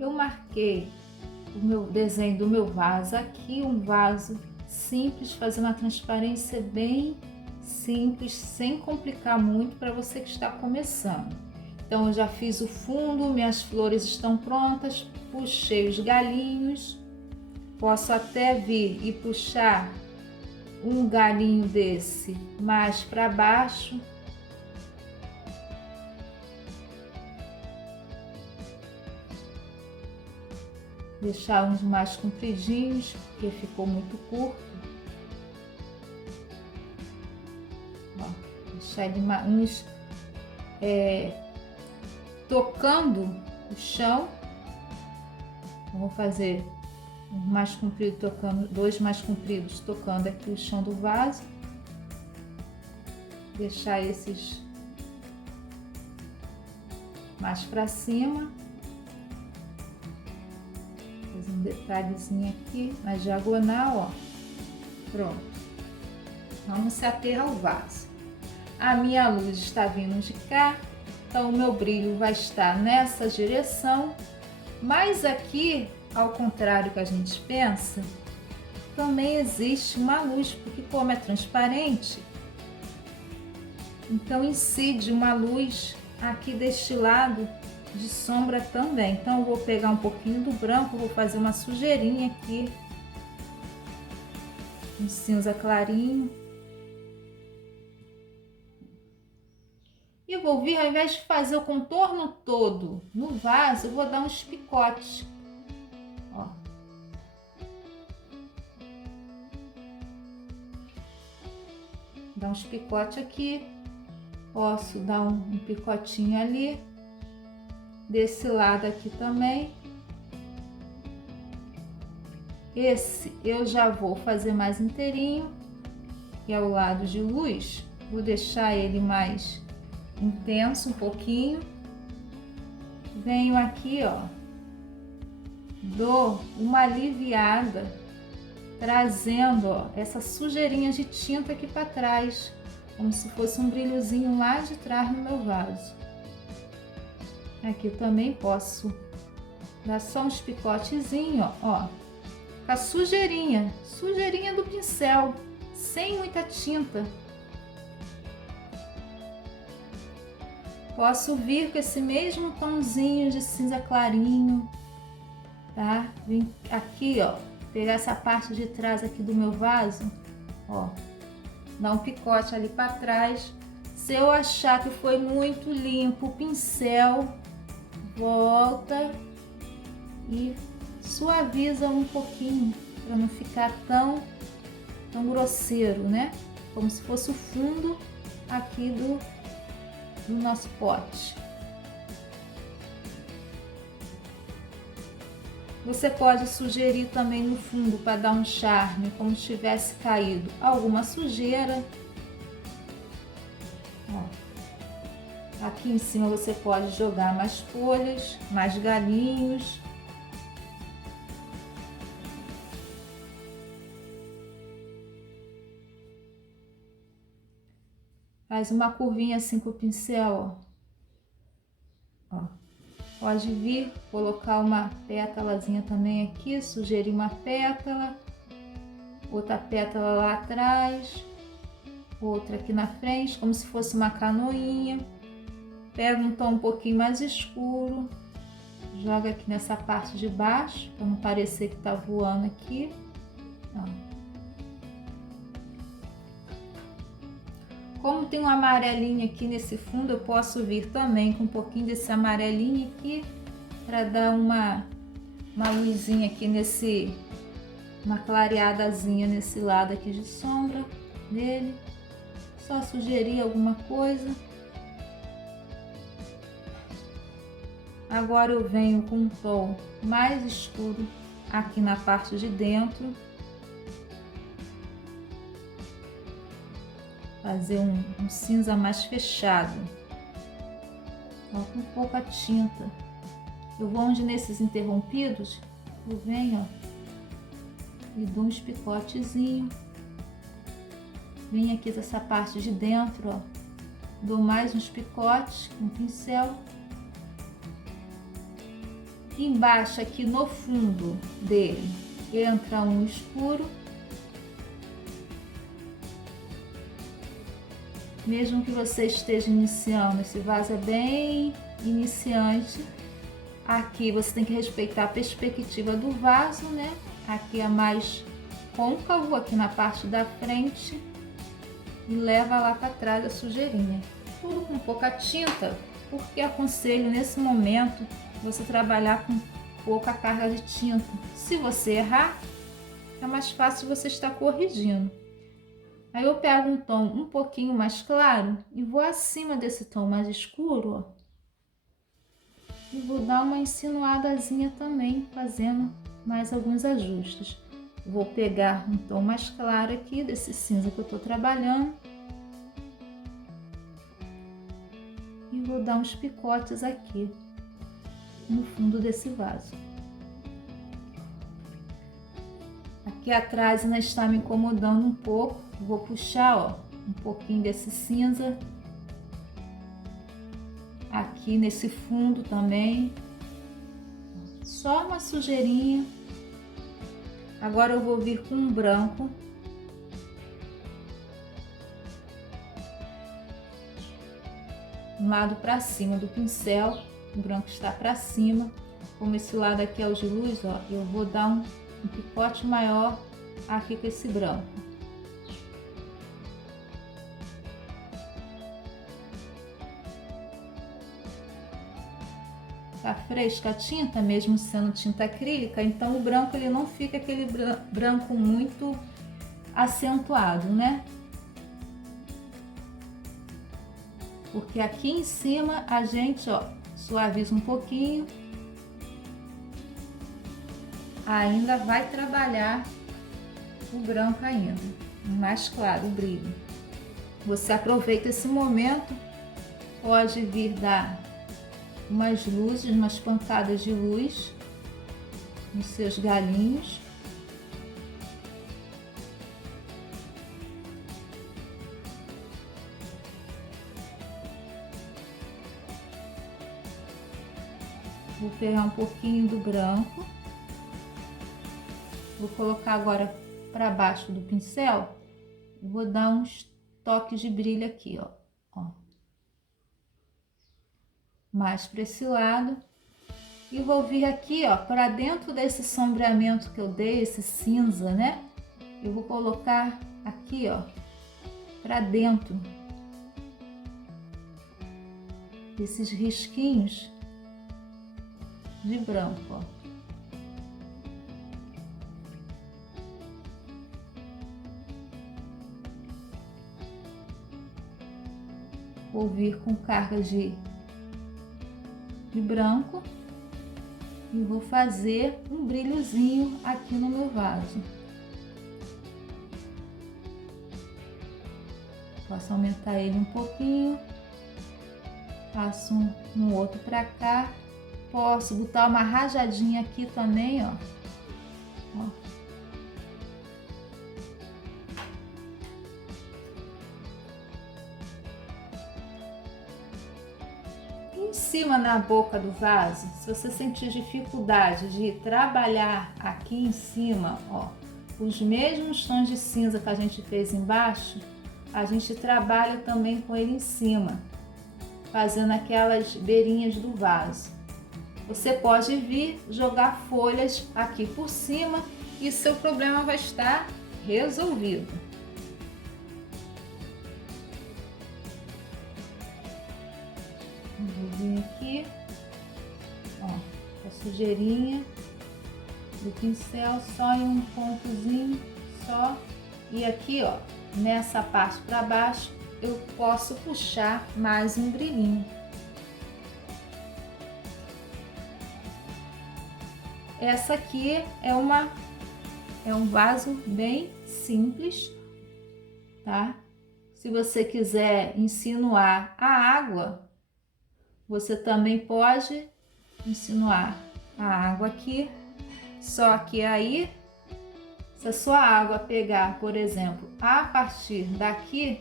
Eu marquei o meu desenho do meu vaso aqui, um vaso simples, fazer uma transparência bem simples, sem complicar muito para você que está começando. Então eu já fiz o fundo, minhas flores estão prontas, puxei os galinhos, posso até vir e puxar um galinho desse mais para baixo. Deixar uns mais compridinhos, porque ficou muito curto. Ó, deixar ele uns tocando o chão. Vou fazer um mais comprido tocando, dois mais compridos tocando aqui o chão do vaso. Deixar esses mais para cima. Fazer um detalhezinho aqui na diagonal, ó. Pronto. Vamos se aterrar ao vaso. A minha luz está vindo de cá, então o meu brilho vai estar nessa direção, mas aqui, ao contrário que a gente pensa, também existe uma luz, porque como é transparente, então incide uma luz aqui deste lado de sombra também. Então eu vou pegar um pouquinho do branco, vou fazer uma sujeirinha aqui, um cinza clarinho. E vou vir, ao invés de fazer o contorno todo no vaso, eu vou dar uns picotes. Ó. Dar uns picotes aqui. Posso dar um picotinho ali. Desse lado aqui também. Esse eu já vou fazer mais inteirinho, que é o lado de luz. Vou deixar ele mais intenso um pouquinho. Venho aqui, ó, dou uma aliviada, trazendo, ó, essa sujeirinha de tinta aqui para trás, como se fosse um brilhozinho lá de trás no meu vaso. Aqui também posso dar só uns picotezinhos, ó, com a sujeirinha do pincel, sem muita tinta. Posso vir com esse mesmo tomzinho de cinza clarinho, tá? Vim aqui, ó, pegar essa parte de trás aqui do meu vaso, ó, dar um picote ali para trás. Se eu achar que foi muito limpo o pincel, volta e suaviza um pouquinho, para não ficar tão grosseiro, né? Como se fosse o fundo aqui do nosso pote. Você pode sugerir também no fundo, para dar um charme, como se tivesse caído alguma sujeira. Ó. Aqui em cima você pode jogar mais folhas, mais galinhos. Faz uma curvinha assim com o pincel, ó. Ó. Pode vir, colocar uma pétalazinha também aqui, sugerir uma pétala, outra pétala lá atrás, outra aqui na frente, como se fosse uma canoinha. Pega um tom um pouquinho mais escuro, joga aqui nessa parte de baixo, para não parecer que tá voando aqui. Ó. Como tem um amarelinho aqui nesse fundo, eu posso vir também com um pouquinho desse amarelinho aqui, para dar uma luzinha aqui uma clareadazinha nesse lado aqui de sombra dele. Só sugerir alguma coisa. Agora eu venho com um tom mais escuro aqui na parte de dentro. Fazer um cinza mais fechado, ó, com pouca tinta. Eu vou onde nesses interrompidos, eu venho, ó, e dou uns picotezinhos. Venho aqui dessa parte de dentro, ó, dou mais uns picotes com o pincel embaixo aqui no fundo dele entra um escuro, mesmo que você esteja iniciando, esse vaso é bem iniciante. Aqui você tem que respeitar a perspectiva do vaso, né? Aqui é mais côncavo, aqui na parte da frente, e leva lá para trás a sujeirinha. Tudo com pouca tinta, porque aconselho nesse momento você trabalhar com pouca carga de tinta. Se você errar, é mais fácil você estar corrigindo. Aí eu pego um tom um pouquinho mais claro e vou acima desse tom mais escuro, ó. E vou dar uma insinuadazinha também, fazendo mais alguns ajustes. Vou pegar um tom mais claro aqui, desse cinza que eu tô trabalhando. E vou dar uns picotes aqui, no fundo desse vaso. Aqui atrás ainda está me incomodando um pouco. Vou puxar, ó, um pouquinho desse cinza. Aqui nesse fundo também, só uma sujeirinha. Agora eu vou vir com um branco, um lado para cima do pincel, o branco está para cima. Como esse lado aqui é o de luz, ó, eu vou dar um picote maior aqui com esse branco. Tá fresca a tinta, mesmo sendo tinta acrílica, então o branco ele não fica aquele branco muito acentuado, né? Porque aqui em cima a gente, ó, suaviza um pouquinho. Ainda vai trabalhar o branco ainda, mais claro o brilho. Você aproveita esse momento, pode vir dar umas luzes, umas pancadas de luz nos seus galinhos. Vou pegar um pouquinho do branco, vou colocar agora para baixo do pincel, vou dar uns toques de brilho aqui, ó. Mais para esse lado, e vou vir aqui, ó, para dentro desse sombreamento que eu dei, esse cinza, né? Eu vou colocar aqui, ó, para dentro desses risquinhos de branco, ó. Vou vir com carga de branco e vou fazer um brilhozinho aqui no meu vaso. Posso aumentar ele um pouquinho, passo um outro para cá, posso botar uma rajadinha aqui também, ó. Em cima na boca do vaso, se você sentir dificuldade de trabalhar aqui em cima, ó, os mesmos tons de cinza que a gente fez embaixo, a gente trabalha também com ele em cima, fazendo aquelas beirinhas do vaso. Você pode vir jogar folhas aqui por cima e seu problema vai estar resolvido. Vou vir aqui, ó, a sujeirinha do pincel só em um pontozinho só, e aqui, ó, nessa parte para baixo eu posso puxar mais um brilhinho. Essa aqui é um vaso bem simples, tá? Se você quiser insinuar a água, você também pode insinuar a água aqui, só que aí, se a sua água pegar, por exemplo, a partir daqui,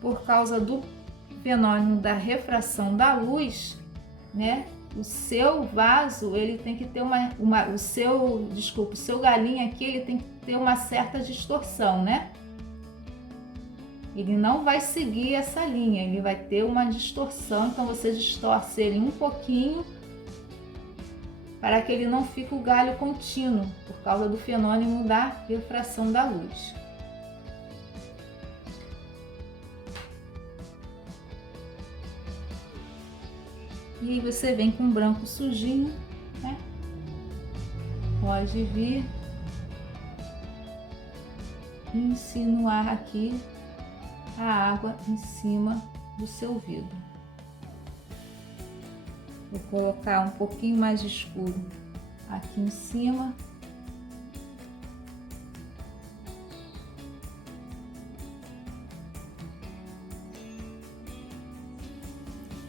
por causa do fenômeno da refração da luz, né? O seu vaso, ele tem que ter o seu galinho aqui, ele tem que ter uma certa distorção, né? Ele não vai seguir essa linha, ele vai ter uma distorção, então você distorce ele um pouquinho para que ele não fique o galho contínuo, por causa do fenômeno da refração da luz. E aí você vem com branco sujinho, né? Pode vir e insinuar aqui a água em cima do seu vidro. Vou colocar um pouquinho mais escuro aqui em cima.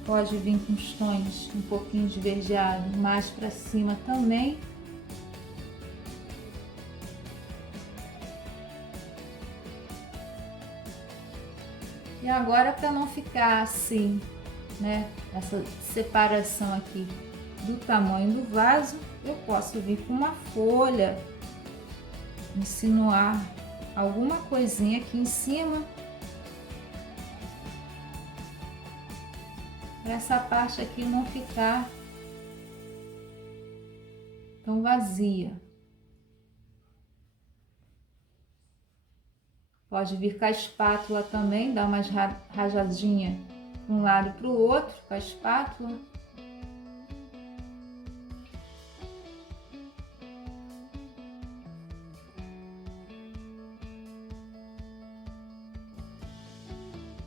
Pode vir com os tons um pouquinho esverdeado mais para cima também. E agora, para não ficar assim, né, essa separação aqui do tamanho do vaso, eu posso vir com uma folha, insinuar alguma coisinha aqui em cima, para essa parte aqui não ficar tão vazia. Pode vir com a espátula também, dar umas rajadinhas de um lado para o outro com a espátula.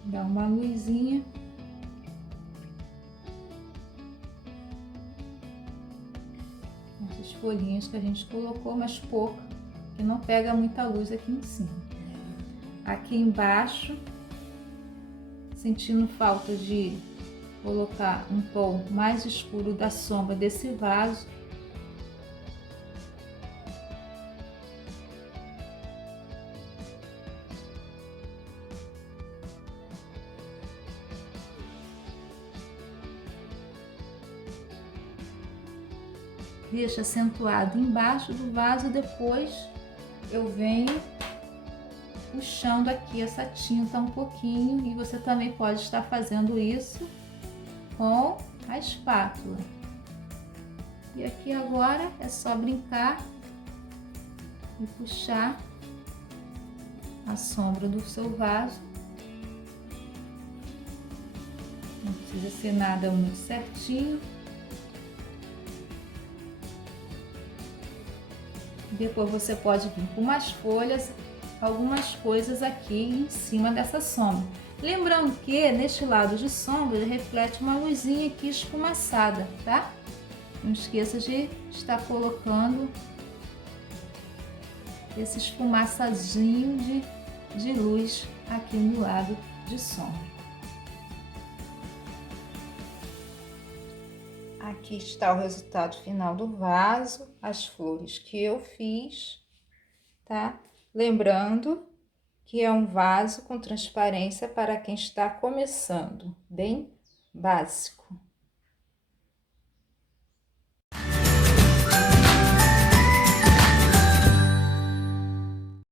Dá uma luzinha. Essas folhinhas que a gente colocou, mas pouca, que não pega muita luz aqui em cima. Aqui embaixo, sentindo falta de colocar um tom mais escuro da sombra desse vaso, deixa acentuado embaixo do vaso, depois eu venho puxando aqui essa tinta um pouquinho, e você também pode estar fazendo isso com a espátula. E aqui agora é só brincar e puxar a sombra do seu vaso. Não precisa ser nada muito certinho. Depois você pode vir com umas folhas, algumas coisas aqui em cima dessa sombra. Lembrando que neste lado de sombra ele reflete uma luzinha aqui esfumaçada, tá? Não esqueça de estar colocando esse esfumaçadinho de luz aqui no lado de sombra. Aqui está o resultado final do vaso, as flores que eu fiz, tá? Lembrando que é um vaso com transparência para quem está começando, bem básico.